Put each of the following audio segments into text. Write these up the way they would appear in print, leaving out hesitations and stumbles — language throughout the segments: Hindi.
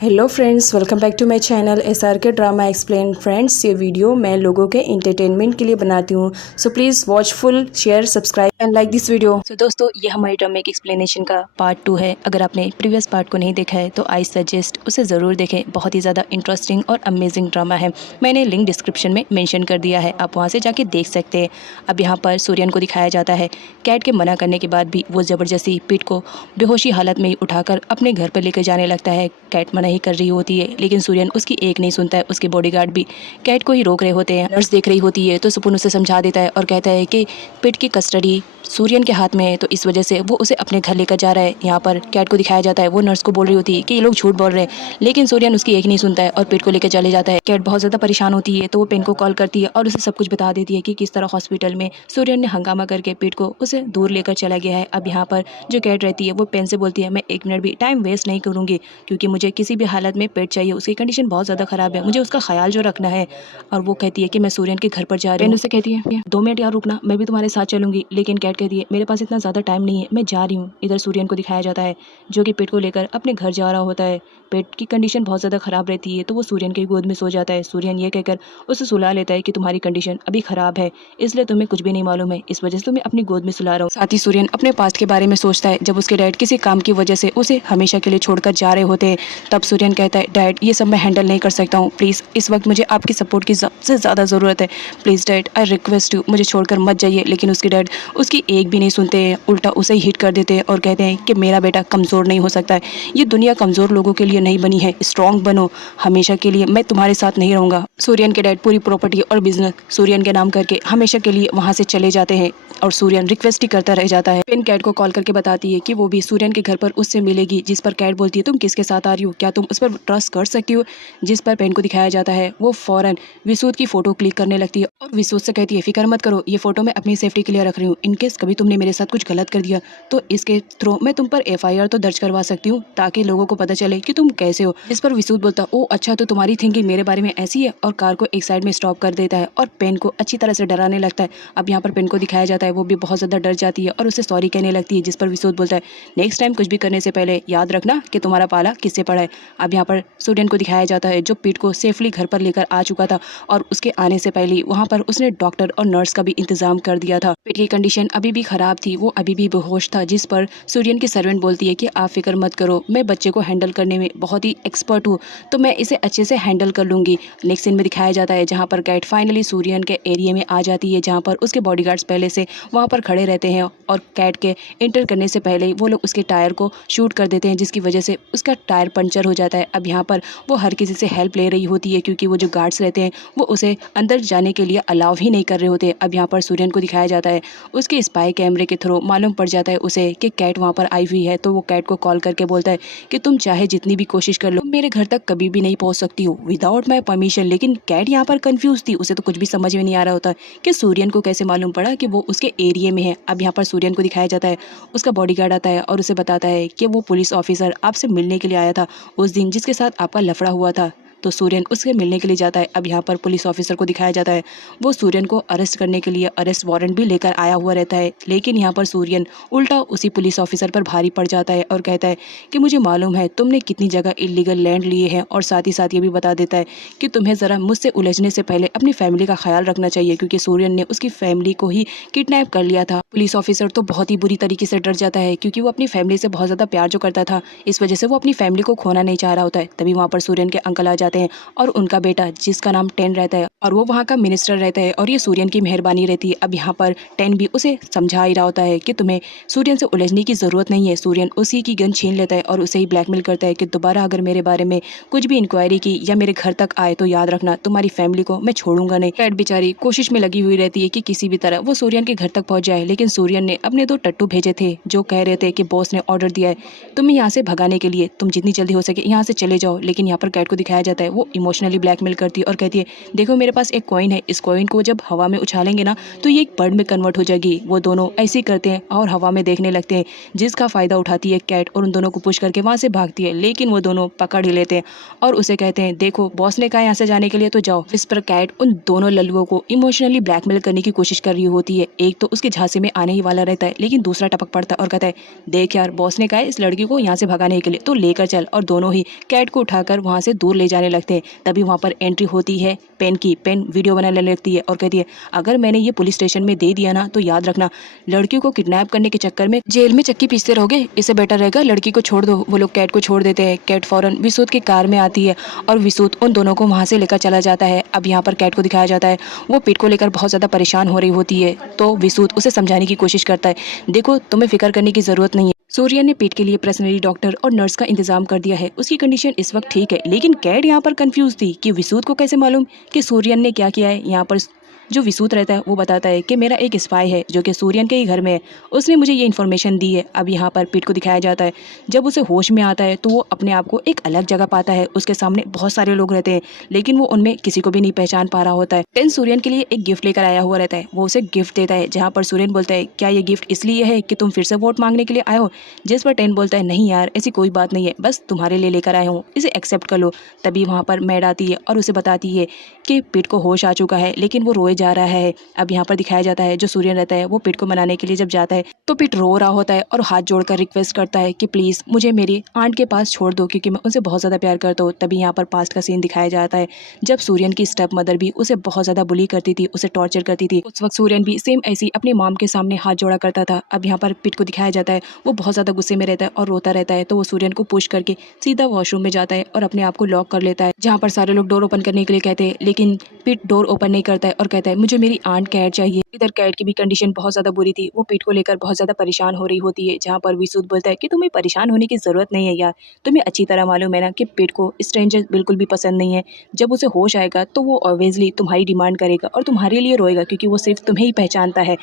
Hello friends, welcome back to my channel SRK drama explain. Friends, ये वीडियो मैं लोगों के एंटरटेनमेंट के लिए बनाती हूँ, so please watch full, share, subscribe and like this video. तो दोस्तों, ये हमारी ड्रामे की एक्सप्लेनेशन का पार्ट 2 है। अगर आपने प्रीवियस पार्ट को नहीं देखा है तो आई सजेस्ट उसे ज़रूर देखें। बहुत ही ज़्यादा इंटरेस्टिंग और अमेजिंग ड्रामा है। मैंने लिंक डिस्क्रिप्शन में मेंशन कर दिया है, आप वहाँ से जाके देख सकते हैं। अब यहाँ पर सूर्यन को दिखाया जाता है। कैट के मना करने के बाद भी वो ज़बरदस्ती पीट को बेहोशी हालत में ही उठाकर अपने घर पर लेकर जाने लगता है। कैट मना ही कर रही होती है, लेकिन सूर्यन उसकी एक नहीं सुनता है। उसके बॉडीगार्ड भी कैट को ही रोक रहे होते हैं। नर्स देख रही होती है तो सुपुन उसे समझा देता है और कहता है कि पीट की कस्टडी सूर्यन के हाथ में है, तो इस वजह से वो उसे अपने घर लेकर जा रहा है। यहाँ पर कैट को दिखाया जाता है, वो नर्स को बोल रही होती है कि ये लोग झूठ बोल रहे हैं, लेकिन सूर्यन उसकी एक नहीं सुनता है और पेट को लेकर चले जाता है। कैट बहुत ज़्यादा परेशान होती है तो वो पेन को कॉल करती है और उसे सब कुछ बता देती है कि किस तरह हॉस्पिटल में सूर्यन ने हंगामा करके पेट को उसे दूर लेकर चला गया है। अब यहाँ पर जो कैट रहती है वो पेन से बोलती है, मैं एक मिनट भी टाइम वेस्ट नहीं करूँगी, क्योंकि मुझे किसी भी हालत में पेट चाहिए। उसकी कंडीशन बहुत ज़्यादा ख़राब है, मुझे उसका ख्याल जो रखना है। और वो कहती है कि मैं सूर्यन के घर पर जा रही हूँ। पेन उसे कहती है 2 मिनट यहाँ रुकना, मैं भी तुम्हारे साथ चलूंगी। लेकिन कैट कहती है मेरे पास इतना ज़्यादा टाइम नहीं है, मैं जा रही हूँ। इधर सूर्यन को दिखाया जाता है जो कि पेट को लेकर अपने घर जा रहा होता है। पेट की कंडीशन बहुत ज़्यादा ख़राब रहती है तो वो सूर्यन की गोद में सो जाता है। सूर्यन ये कहकर उसे सुला लेता है कि तुम्हारी कंडीशन अभी ख़राब है, इसलिए तुम्हें कुछ भी नहीं मालूम है, इस वजह से तुम्हें अपनी गोद में सुला रहा हूँ। साथ ही सूर्यन अपने पास्ट के बारे में सोचता है, जब उसके डैड किसी काम की वजह से उसे हमेशा के लिए छोड़कर जा रहे होते हैं। तब सूर्यन कहता है डैड, ये सब मैं हैंडल नहीं कर सकता हूँ, प्लीज़ इस वक्त मुझे आपकी सपोर्ट की सबसे ज़्यादा ज़रूरत है। Please dad, I request you, मुझे छोड़कर मत जाइए। लेकिन उसके डैड उसकी एक भी नहीं सुनते हैं, उल्टा उसे ही हिट कर देते हैं और कहते हैं कि मेरा बेटा कमज़ोर नहीं हो सकता है, ये दुनिया कमज़ोर लोगों के लिए नहीं बनी है, स्ट्रॉन्ग बनो, हमेशा के लिए मैं तुम्हारे साथ नहीं रहूँगा। सूर्यन के डैड पूरी प्रॉपर्टी और बिजनेस सूर्यन के नाम करके हमेशा के लिए वहाँ से चले जाते हैं और सूर्यन रिक्वेस्ट ही करता रह जाता है। पेन कैट को कॉल करके बताती है कि वो भी सूर्यन के घर पर उससे मिलेगी, जिस पर कैट बोलती है तुम किसके साथ आ रही हो, क्या तुम उस पर ट्रस्ट कर सकती हो। जिस पर पेन को दिखाया जाता है वो फ़ौरन विसूद की फ़ोटो क्लिक करने लगती है और विसूद से कहती है फिक्र मत करो, ये फ़ोटो मैं अपनी सेफ्टी के लिए रख रही हूँ। इनकेस कभी तुमने मेरे साथ कुछ गलत कर दिया तो इसके थ्रू मैं तुम पर FIR तो दर्ज करवा सकती हूँ, ताकि लोगों को पता चले कि तुम कैसे हो। जिस पर विसूद बोलता ओ अच्छा, तो तुम्हारी थिंकिंग मेरे बारे में ऐसी है, और कार को एक साइड में स्टॉप कर देता है और पेन को अच्छी तरह से डराने लगता है। अब यहाँ पर पेन को दिखाया जाता है वो भी बहुत ज़्यादा डर जाती है और उसे सॉरी कहने लगती है। जिस पर विसूद बोलता है नेक्स्ट टाइम कुछ भी करने से पहले याद रखना कि तुम्हारा पाला किससे पड़ा है। अब यहाँ पर सूर्यन को दिखाया जाता है जो पीट को सेफली घर पर लेकर आ चुका था और उसके आने से पहले वहाँ पर उसने डॉक्टर और नर्स का भी इंतजाम कर दिया था। पेट की कंडीशन अभी भी खराब थी, वो अभी भी बेहोश था। जिस पर सूर्यन की सर्वेंट बोलती है कि आप फिक्र मत करो, मैं बच्चे को हैंडल करने में बहुत ही एक्सपर्ट हूँ, तो मैं इसे अच्छे से हैंडल कर लूँगी। नेक्स्ट सीन में दिखाया जाता है जहाँ पर कैट फाइनली सूर्यन के एरिया में आ जाती है, जहाँ पर उसके बॉडीगार्ड्स पहले से वहाँ पर खड़े रहते हैं और कैट के एंटर करने से पहले वो लोग उसके टायर को शूट कर देते हैं, जिसकी वजह से उसका टायर पंचर हो जाता है। अब यहाँ पर वो हर किसी से हेल्प ले रही होती है, क्योंकि वो जो गार्ड्स रहते हैं वो उसे अंदर जाने के लिए अलाउ ही नहीं कर रहे होते। अब यहाँ पर सूर्यन को दिखाया जाता है उसके स्पाई कैमरे के थ्रू मालूम पड़ जाता है उसे कि कैट वहाँ पर आई हुई है, तो वो कैट को कॉल करके बोलता है कि तुम चाहे जितनी भी कोशिश कर लो, मेरे घर तक कभी भी नहीं पहुँच सकती हो विदाउट माई परमिशन। लेकिन कैट यहाँ पर कंफ्यूज थी, उसे तो कुछ भी समझ में नहीं आ रहा होता कि सूर्यन को कैसे मालूम पड़ा कि वो उसके एरिया में है। अब यहाँ पर सूर्यन को दिखाया जाता है उसका बॉडीगार्ड आता है और उसे बताता है कि वो पुलिस ऑफिसर आपसे मिलने के लिए आया था उस दिन जिसके साथ आपका लफड़ा हुआ था, तो सूर्यन उससे मिलने के लिए जाता है। अब यहाँ पर पुलिस ऑफिसर को दिखाया जाता है वो सूर्यन को अरेस्ट करने के लिए अरेस्ट वारंट भी लेकर आया हुआ रहता है, लेकिन यहाँ पर सूर्यन उल्टा उसी पुलिस ऑफिसर पर भारी पड़ जाता है और कहता है कि मुझे मालूम है तुमने कितनी जगह इलीगल लैंड लिए हैं, और साथ ही साथ ये भी बता देता है कि तुम्हें ज़रा मुझसे उलझने से पहले अपनी फैमिली का ख्याल रखना चाहिए, क्योंकि सूर्यन ने उसकी फैमिली को ही किडनैप कर लिया था। पुलिस ऑफिसर तो बहुत ही बुरी तरीके से डर जाता है, क्योंकि वो अपनी फैमिली से बहुत ज़्यादा प्यार जो करता था, इस वजह से वो अपनी फैमिली को खोना नहीं चाह रहा होता है। तभी वहाँ पर सूर्यन के अंकल आ जाते हैं और उनका बेटा जिसका नाम टेन रहता है और वो वहाँ का मिनिस्टर रहता है और ये सूर्यन की मेहरबानी रहती है। अब यहाँ पर टेन भी उसे समझा ही रहा होता है कि तुम्हें सूर्यन से उलझने की ज़रूरत नहीं है। सूर्यन उसी की गन छीन लेता है और उसे ही ब्लैकमेल करता है कि दोबारा अगर मेरे बारे में कुछ भी इंक्वायरी की या मेरे घर तक आए तो याद रखना तुम्हारी फैमिली को मैं छोड़ूंगा नहीं। कैट बेचारी कोशिश में लगी हुई रहती है कि किसी भी तरह वो सूर्यन के घर तक पहुँच जाए, लेकिन सूर्यन ने अपने 2 टट्टू भेजे थे जो कह रहे थे कि बॉस ने ऑर्डर दिया है तुम्हें यहाँ से भगाने के लिए, तुम जितनी जल्दी हो सके यहाँ से चले जाओ। लेकिन यहाँ पर कैट को दिखाया जाता है जाता है वो इमोशनली ब्लैकमेल करती है और कहती है देखो मेरे पास एक कॉइन है, इस कॉइन को जब हवा में उछालेंगे ना तो ये एक बर्ड में कन्वर्ट हो जाएगी। वो दोनों ऐसे ही करते हैं और हवा में देखने लगते हैं, जिसका फ़ायदा उठाती है कैट और उन दोनों को पुश करके वहाँ से भागती है। लेकिन वो दोनों पकड़ ही लेते हैं और उसे कहते हैं देखो बॉस ने कहा यहाँ से जाने के लिए तो जाओ। इस पर कैट उन दोनों लल्लुओं को इमोशनली ब्लैकमेल करने की कोशिश कर रही होती है। एक तो उसके झांसे में आने ही वाला रहता है लेकिन दूसरा टपक पड़ता है और कहता है देख यार बॉस ने कहा है इस लड़की को यहाँ से भगाने के लिए तो लेकर चल। और दोनों ही कैट को उठाकर वहाँ से दूर ले जाने लगते हैं। तभी वहाँ पर एंट्री होती है पेन की। पेन वीडियो बनाने लगती है और कहती है अगर मैंने ये पुलिस स्टेशन में दे दिया ना तो याद रखना लड़कियों को किडनैप करने के चक्कर में जेल में चक्की पीसते रहोगे, इससे बेटर रहेगा लड़की को छोड़ दो। वो लोग कैट को छोड़ देते हैं। कैट फौरन विसूत की कार में आती है और विसूत उन दोनों को वहाँ से लेकर चला जाता है। अब यहाँ पर कैट को दिखाया जाता है वो पीठ को लेकर बहुत ज़्यादा परेशान हो रही होती है तो विसूत उसे समझाने की कोशिश करता है देखो तुम्हें फिक्र करने की ज़रूरत नहीं है। सूर्य ने पीठ के लिए पर्सनली डॉक्टर और नर्स का इंतजाम कर दिया है, उसकी कंडीशन इस वक्त ठीक है। लेकिन कैट यहाँ पर कंफ्यूज थी कि विसूत को कैसे मालूम कि सूर्यन ने क्या किया है। यहाँ पर जो विसूत रहता है वो बताता है कि मेरा एक स्पाई है जो कि सूर्यन के ही घर में है, उसने मुझे ये इन्फॉर्मेशन दी है। अब यहाँ पर पीठ को दिखाया जाता है जब उसे होश में आता है तो वो अपने आप को एक अलग जगह पाता है। उसके सामने बहुत सारे लोग रहते हैं लेकिन वो उनमें किसी को भी नहीं पहचान पा रहा होता है। टेन सूर्यन के लिए एक गिफ्ट लेकर आया हुआ रहता है, वो उसे गिफ्ट देता है जहाँ पर सूर्यन बोलता है क्या ये गिफ्ट इसलिए है कि तुम फिर से वोट मांगने के लिए आए हो। जिस पर टेन बोलता है नहीं यार ऐसी कोई बात नहीं है, बस तुम्हारे लिए लेकर आया हूँ, इसे एक्सेप्ट कर लो। तभी वहाँ पर मैड आती है और उसे बताती है कि पीठ को होश आ चुका है लेकिन वो रोए जा रहा है। अब यहाँ पर दिखाया जाता है जो सूर्यन रहता है वो पीठ को मनाने के लिए जब जाता है तो पीठ रो रहा होता है और हाथ जोड़कर रिक्वेस्ट करता है कि प्लीज़ मुझे मेरी आंट के पास छोड़ दो क्योंकि मैं उनसे बहुत ज़्यादा प्यार करता हूँ। तभी यहाँ पर पास्ट का सीन दिखाया जाता है जब सूर्यन की स्टेप मदर भी उसे बहुत ज़्यादा बुली करती थी, उसे टॉर्चर करती थी। उस वक्त सूर्यन भी सेम ऐसी अपनी मॉम के सामने हाथ जोड़ा करता था। अब यहाँ पर पीठ को दिखाया जाता है वो बहुत ज़्यादा गुस्से में रहता है और रोता रहता है तो वो सूर्यन को पुश करके सीधा वॉशरूम में जाता है और अपने आप को लॉक कर लेता है जहाँ पर सारे लोग डोर ओपन करने के लिए कहते हैं लेकिन पीठ डोर ओपन नहीं करता है और कहता है मुझे मेरी आंट कैट चाहिए। इधर कैट की भी कंडीशन बहुत ज़्यादा बुरी थी, वो पीठ को लेकर बहुत ज़्यादा परेशान हो रही होती है जहाँ पर विसूत बोलता है कि तुम्हें परेशान होने की ज़रूरत नहीं है यार, तुम्हें अच्छी तरह मालूम है ना कि पीठ को स्ट्रेंजर बिल्कुल भी पसंद नहीं है। जब उसे होश आएगा तो वो ऑब्वियसली तुम्हारी डिमांड करेगा और तुम्हारे लिए रोएगा क्योंकि वो सिर्फ तुम्हें ही पहचानता है।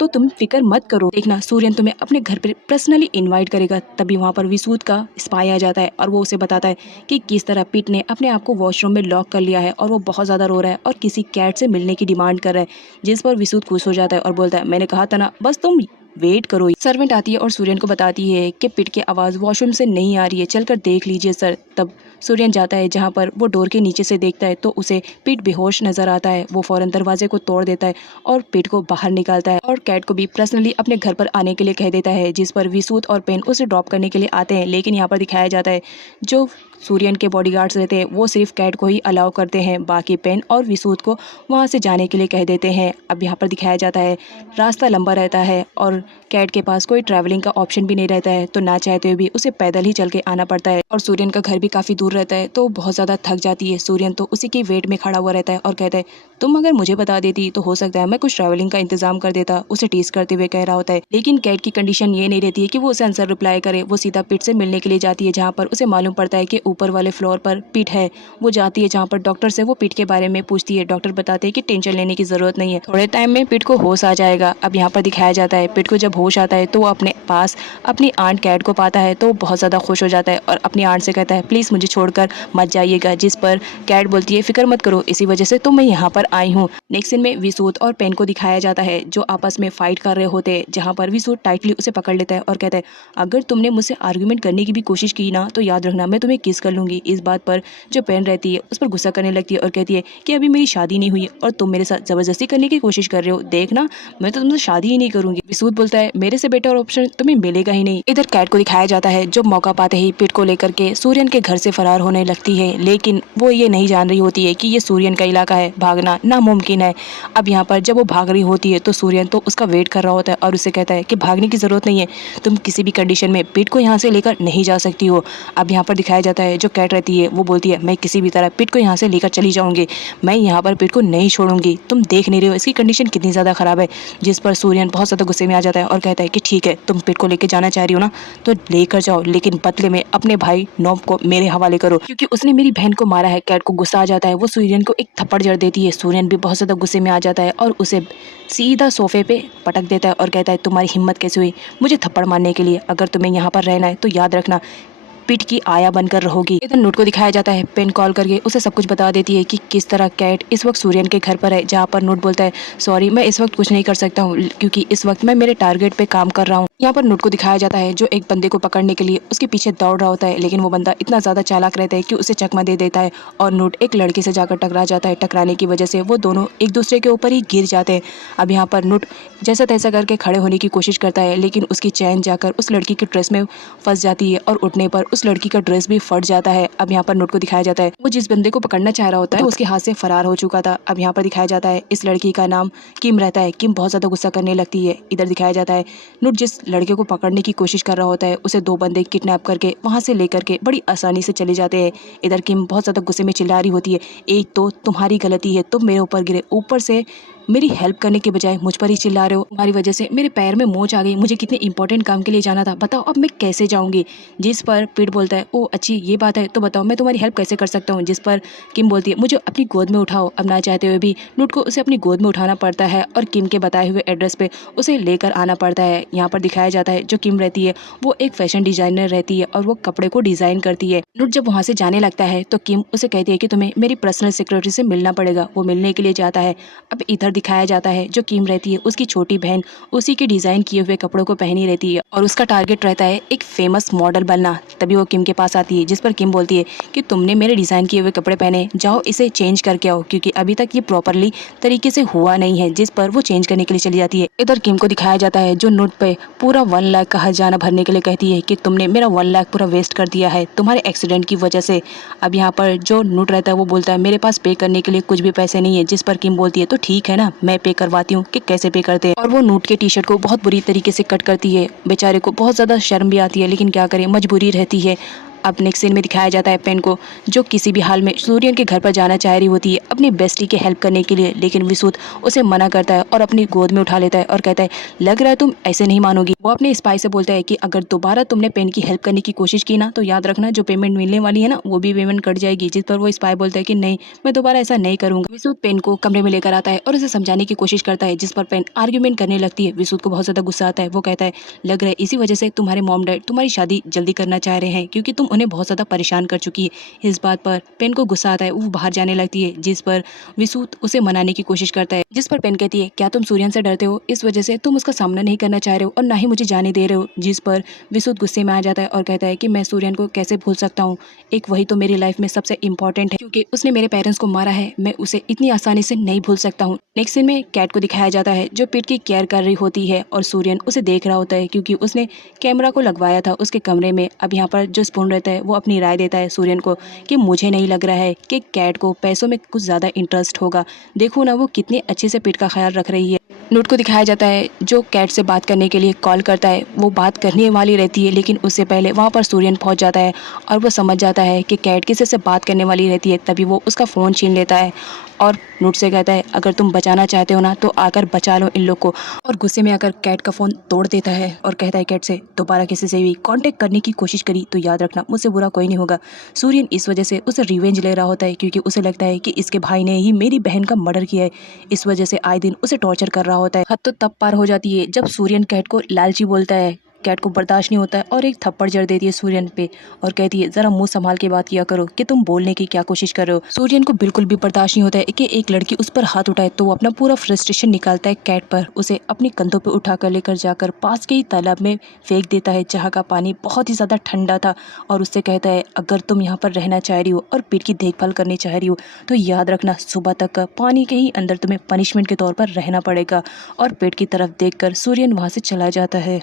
तो तुम फिक्र मत करो, देखना सूर्यन तुम्हें अपने घर पर पर्सनली इन्वाइट करेगा। तभी वहाँ पर विसूत का स्पाई आ जाता है और वो उसे बताता है कि किस तरह पीठ ने अपने आप को वॉशरूम में लॉक कर लिया है और वो बहुत ज़्यादा रो रहा है और किसी कैट से मिलने की डिमांड कर रहा है। जिस पर विसूत खुश हो जाता है और बोलता है मैंने कहा था ना बस तुम वेट करो। सर्वेंट आती है और सूर्यन को बताती है कि पीठ की आवाज़ वॉशरूम से नहीं आ रही है, चलकर देख लीजिए सर। तब सूर्यन जाता है जहाँ पर वो डोर के नीचे से देखता है तो उसे पीठ बेहोश नजर आता है। वो फौरन दरवाजे को तोड़ देता है और पीठ को बाहर निकालता है और कैट को भी पर्सनली अपने घर पर आने के लिए कह देता है जिस पर विसूत और पेन उसे ड्रॉप करने के लिए आते हैं। लेकिन यहाँ पर दिखाया जाता है जो सूर्यन के बॉडीगार्ड्स रहते हैं वो सिर्फ कैट को ही अलाउ करते हैं, बाकी पेन और विसूत को वहाँ से जाने के लिए कह देते हैं। अब यहाँ पर दिखाया जाता है रास्ता लंबा रहता है और कैट के पास कोई ट्रैवलिंग का ऑप्शन भी नहीं रहता है तो ना चाहते हुए भी उसे पैदल ही चल के आना पड़ता है और सूर्यन का घर भी काफ़ी दूर रहता है तो बहुत ज़्यादा थक जाती है। सूर्यन तो उसी के वेट में खड़ा हुआ रहता है और कहता है तुम अगर मुझे बता देती तो हो सकता है मैं कुछ ट्रैवलिंग का इंतजाम कर देता, उसे टीज करते हुए कह रहा होता है। लेकिन कैट की कंडीशन ये नहीं रहती है कि वो उसे आंसर रिप्लाई करे, वो सीधा पीठ से मिलने के लिए जाती है जहाँ पर उसे मालूम पड़ता है कि ऊपर वाले फ्लोर पर पीठ है। वो जाती है जहाँ पर डॉक्टर से वो पीठ के बारे में पूछती है। डॉक्टर बताते हैं कि टेंशन लेने की जरूरत नहीं है, थोड़े टाइम में पीठ को होश आ जाएगा। अब यहाँ पर दिखाया जाता है पीठ को जब होश आता है तो वो अपने पास अपनी आंट कैट को पाता है तो बहुत ज़्यादा खुश हो जाता है और अपनी आंट से कहता है प्लीज़ मुझे छोड़कर मत जाइएगा। जिस पर कैट बोलती है फिक्र मत करो, इसी वजह से तो मैं यहाँ पर आई हूँ। नेक्स्ट सीन में विसूत और पेन को दिखाया जाता है जो आपस में फाइट कर रहे होते हैं जहाँ पर विसूत टाइटली उसे पकड़ लेता है और कहता है अगर तुमने मुझसे आर्ग्यूमेंट करने की भी कोशिश की ना तो याद रखना मैं तुम्हें किस कर लूँगी। इस बात पर जो पेन रहती है उस पर गुस्सा करने लगती है और कहती है कि अभी मेरी शादी नहीं हुई और तुम मेरे साथ ज़बरदस्ती करने की कोशिश कर रहे हो, देखना मैं तो तुमसे शादी ही नहीं करूँगी। विसूत बोलता है मेरे से बेटर ऑप्शन तुम्हें मिलेगा ही नहीं। इधर कैट को दिखाया जाता है जो मौका पाते ही पीठ को लेकर के सूर्यन के घर से फरार होने लगती है, लेकिन वो ये नहीं जान रही होती है कि ये सूर्यन का इलाका है, भागना नामुमकिन है। अब यहाँ पर जब वो भाग रही होती है तो सूर्यन तो उसका वेट कर रहा होता है और उसे कहता है कि भागने की ज़रूरत नहीं है, तुम किसी भी कंडीशन में पीठ को यहाँ से लेकर नहीं जा सकती हो। अब यहाँ पर दिखाया जाता है जो कैट रहती है वो बोलती है मैं किसी भी तरह पीठ को यहाँ से लेकर चली जाऊँगी, मैं यहाँ पर पीठ को नहीं छोड़ूंगी, तुम देख नहीं रहे हो इसकी कंडीशन कितनी ज़्यादा ख़राब है। जिस पर सूर्यन बहुत ज़्यादा गुस्से में आ जाता है और कहता है कि ठीक है तुम पीठ को लेकर जाना चाह रही हो ना तो लेकर जाओ, लेकिन बदले में अपने भाई नॉब को मेरे हवाले करो क्योंकि उसने मेरी बहन को मारा है। कैट को गुस्सा आ जाता है, वो सूर्यन को एक थप्पड़ जड़ देती है। सूर्यन भी बहुत ज़्यादा गुस्से में आ जाता है और उसे सीधा सोफे पे पटक देता है और कहता है तुम्हारी हिम्मत कैसे हुई मुझे थप्पड़ मारने के लिए, अगर तुम्हें यहाँ पर रहना है तो याद रखना पिट की आया बनकर रहोगी। इधर नोट को दिखाया जाता है, पेन कॉल करके उसे सब कुछ बता देती है कि किस तरह कैट इस वक्त सूर्यन के घर पर है, जहाँ पर नोट बोलता है सॉरी मैं इस वक्त कुछ नहीं कर सकता हूँ क्योंकि इस वक्त मैं मेरे टारगेट पे काम कर रहा हूँ। यहाँ पर नोट को दिखाया जाता है जो एक बंदे को पकड़ने के लिए उसके पीछे दौड़ रहा होता है, लेकिन वो बंदा इतना ज़्यादा चालाक रहता है कि उसे चकमा दे देता है और नोट एक लड़के से जाकर टकरा जाता है। टकराने की वजह से वो दोनों एक दूसरे के ऊपर ही गिर जाते हैं। अब यहाँ पर नोट जैसा तैसा करके खड़े होने की कोशिश करता है, लेकिन उसकी चैन जाकर उस लड़की की ड्रेस में फंस जाती है और उठने पर उस लड़की का ड्रेस भी फट जाता है। अब यहाँ पर नोट को दिखाया जाता है वो जिस बंदे को पकड़ना चाह रहा होता है उसके हाथ से फरार हो चुका था। अब यहाँ पर दिखाया जाता है इस लड़की का नाम किम रहता है। किम बहुत ज़्यादा गुस्सा करने लगती है। इधर दिखाया जाता है नोट जिस लड़के को पकड़ने की कोशिश कर रहा होता है उसे दो बंदे किडनैप करके वहाँ से लेकर के बड़ी आसानी से चले जाते हैं। इधर किम बहुत ज़्यादा गुस्से में चिल्ला रही होती है, एक तो तुम्हारी गलती है, तुम मेरे ऊपर गिरे, ऊपर से मेरी हेल्प करने के बजाय मुझ पर ही चिल्ला रहे हो, तुम्हारी वजह से मेरे पैर में मोच आ गई, मुझे कितने इंपॉर्टेंट काम के लिए जाना था, बताओ अब मैं कैसे जाऊंगी। जिस पर पीट बोलता है ओ अच्छी ये बात है, तो बताओ मैं तुम्हारी हेल्प कैसे कर सकता हूँ। जिस पर किम बोलती है मुझे अपनी गोद में उठाओ। अब ना चाहते हुए भी नोट को उसे अपनी गोद में उठाना पड़ता है और किम के बताए हुए एड्रेस पे उसे लेकर आना पड़ता है। यहाँ पर दिखाया जाता है जो किम रहती है वो एक फैशन डिजाइनर रहती है और वो कपड़े को डिजाइन करती है। नोट जब वहाँ से जाने लगता है तो किम उसे कहती है कि तुम्हें मेरी पर्सनल सेक्रेटरी से मिलना पड़ेगा। वो मिलने के लिए जाता है। अब इधर दिखाया जाता है जो किम रहती है उसकी छोटी बहन उसी के डिजाइन किए हुए कपड़ों को पहनी रहती है और उसका टारगेट रहता है एक फेमस मॉडल बनना। तभी वो किम के पास आती है जिस पर किम बोलती है कि तुमने मेरे डिजाइन किए हुए कपड़े पहने, जाओ इसे चेंज करके आओ क्योंकि अभी तक ये प्रॉपरली तरीके से हुआ नहीं है। जिस पर वो चेंज करने के लिए चली जाती है। इधर किम को दिखाया जाता है जो नोट पे पूरा 1 लाख का हर्जाना भरने के लिए कहती है कि तुमने मेरा 1 लाख पूरा वेस्ट कर दिया है तुम्हारे एक्सीडेंट की वजह से। अब यहाँ पर जो नोट रहता है वो बोलता है मेरे पास पे करने के लिए कुछ भी पैसे नहीं है। जिस पर किम बोलती है तो ठीक है ना, मैं पे करवाती हूँ, कि कैसे पे करते हैं। और वो नोट के टी शर्ट को बहुत बुरी तरीके से कट करती है। बेचारे को बहुत ज़्यादा शर्म भी आती है, लेकिन क्या करें मजबूरी रहती है। अब नेक्स्ट सीन में दिखाया जाता है पेन को जो किसी भी हाल में सूर्यन के घर पर जाना चाह रही होती है अपनी बेस्टी की हेल्प करने के लिए, लेकिन विसूत उसे मना करता है और अपनी गोद में उठा लेता है और कहता है लग रहा है तुम ऐसे नहीं मानोगी। वो अपने स्पाई से बोलता है कि अगर दोबारा तुमने पेन की हेल्प करने की कोशिश की ना तो याद रखना जो पेमेंट मिलने वाली है ना वो भी पेमेंट कट जाएगी। जिस पर वो स्पाई बोलता है कि नहीं मैं दोबारा ऐसा नहीं करूंगा। विसूत पेन को कमरे में लेकर आता है और उसे समझाने की कोशिश करता है, जिस पर पेन आर्ग्यूमेंट करने लगती है। विसूत को बहुत ज्यादा गुस्सा आता है। वो कहता है लग रहा है इसी वजह से तुम्हारे मॉम डैड तुम्हारी शादी जल्दी करना चाह रहे हैं क्योंकि तुम उन्हें बहुत ज्यादा परेशान कर चुकी है। इस बात पर पेन को गुस्सा आता है, वो बाहर जाने लगती है। जिस पर विसूत उसे मनाने की कोशिश करता है। जिस पर पेन कहती है क्या तुम सूर्यन से डरते हो, इस वजह से तुम उसका सामना नहीं करना चाह रहे हो और ना ही मुझे जाने दे रहे हो। जिस पर विसूत गुस्से में आ जाता है और कहता है कि मैं सूर्यन को कैसे भूल सकता हूँ, एक वही तो मेरी लाइफ में सबसे इंपॉर्टेंट है क्योंकि उसने मेरे पेरेंट्स को मारा है, मैं उसे इतनी आसानी से नहीं भूल सकता हूँ। नेक्स्ट सीन में कैट को दिखाया जाता है जो पीट की केयर कर रही होती है और सूर्यन उसे देख रहा होता है क्योंकि उसने कैमरा को लगवाया था उसके कमरे में। अब यहाँ पर जो स्पून रहता है वो अपनी राय देता है सूर्यन को कि मुझे नहीं लग रहा है कि कैट को पैसों में कुछ ज़्यादा इंटरेस्ट होगा, देखो ना वो कितने अच्छे से पीट का ख्याल रख रही है। नोट को दिखाया जाता है जो कैट से बात करने के लिए कॉल करता है। वो बात करने वाली रहती है लेकिन उससे पहले वहाँ पर सूर्यन पहुँच जाता है और वो समझ जाता है कि कैट किसी से बात करने वाली रहती है। तभी वो उसका फ़ोन छीन लेता है और नोट से कहता है अगर तुम बचाना चाहते हो ना तो आकर बचा लो इन लोग को। और गुस्से में आकर कैट का फ़ोन तोड़ देता है और कहता है कैट से दोबारा किसी से भी कांटेक्ट करने की कोशिश करी तो याद रखना मुझसे बुरा कोई नहीं होगा। सूर्यन इस वजह से उसे रिवेंज ले रहा होता है क्योंकि उसे लगता है कि इसके भाई ने ही मेरी बहन का मर्डर किया है, इस वजह से आए दिन उसे टॉर्चर कर रहा होता है। हद तो तब पार हो जाती है जब सूर्यन कैट को लालची बोलता है। कैट को बर्दाश्त नहीं होता है और एक थप्पड़ जड़ देती है सूर्यन पे और कहती है जरा मुंह संभाल के बात किया करो कि तुम बोलने की क्या कोशिश कर रहे हो। सूर्यन को बिल्कुल भी बर्दाश्त नहीं होता है कि एक लड़की उस पर हाथ उठाए तो वो अपना पूरा फ्रस्ट्रेशन निकालता है कैट पर। उसे अपने कंधों पे उठाकर लेकर जाकर पास के ही तालाब में फेंक देता है जहाँ का पानी बहुत ही ज़्यादा ठंडा था और उससे कहता है अगर तुम यहाँ पर रहना चाह रही हो और पेट की देखभाल करनी चाह रही हो तो याद रखना सुबह तक पानी के ही अंदर तुम्हें पनिशमेंट के तौर पर रहना पड़ेगा। और पेट की तरफ देखकर सूर्यन वहाँ से चला जाता है।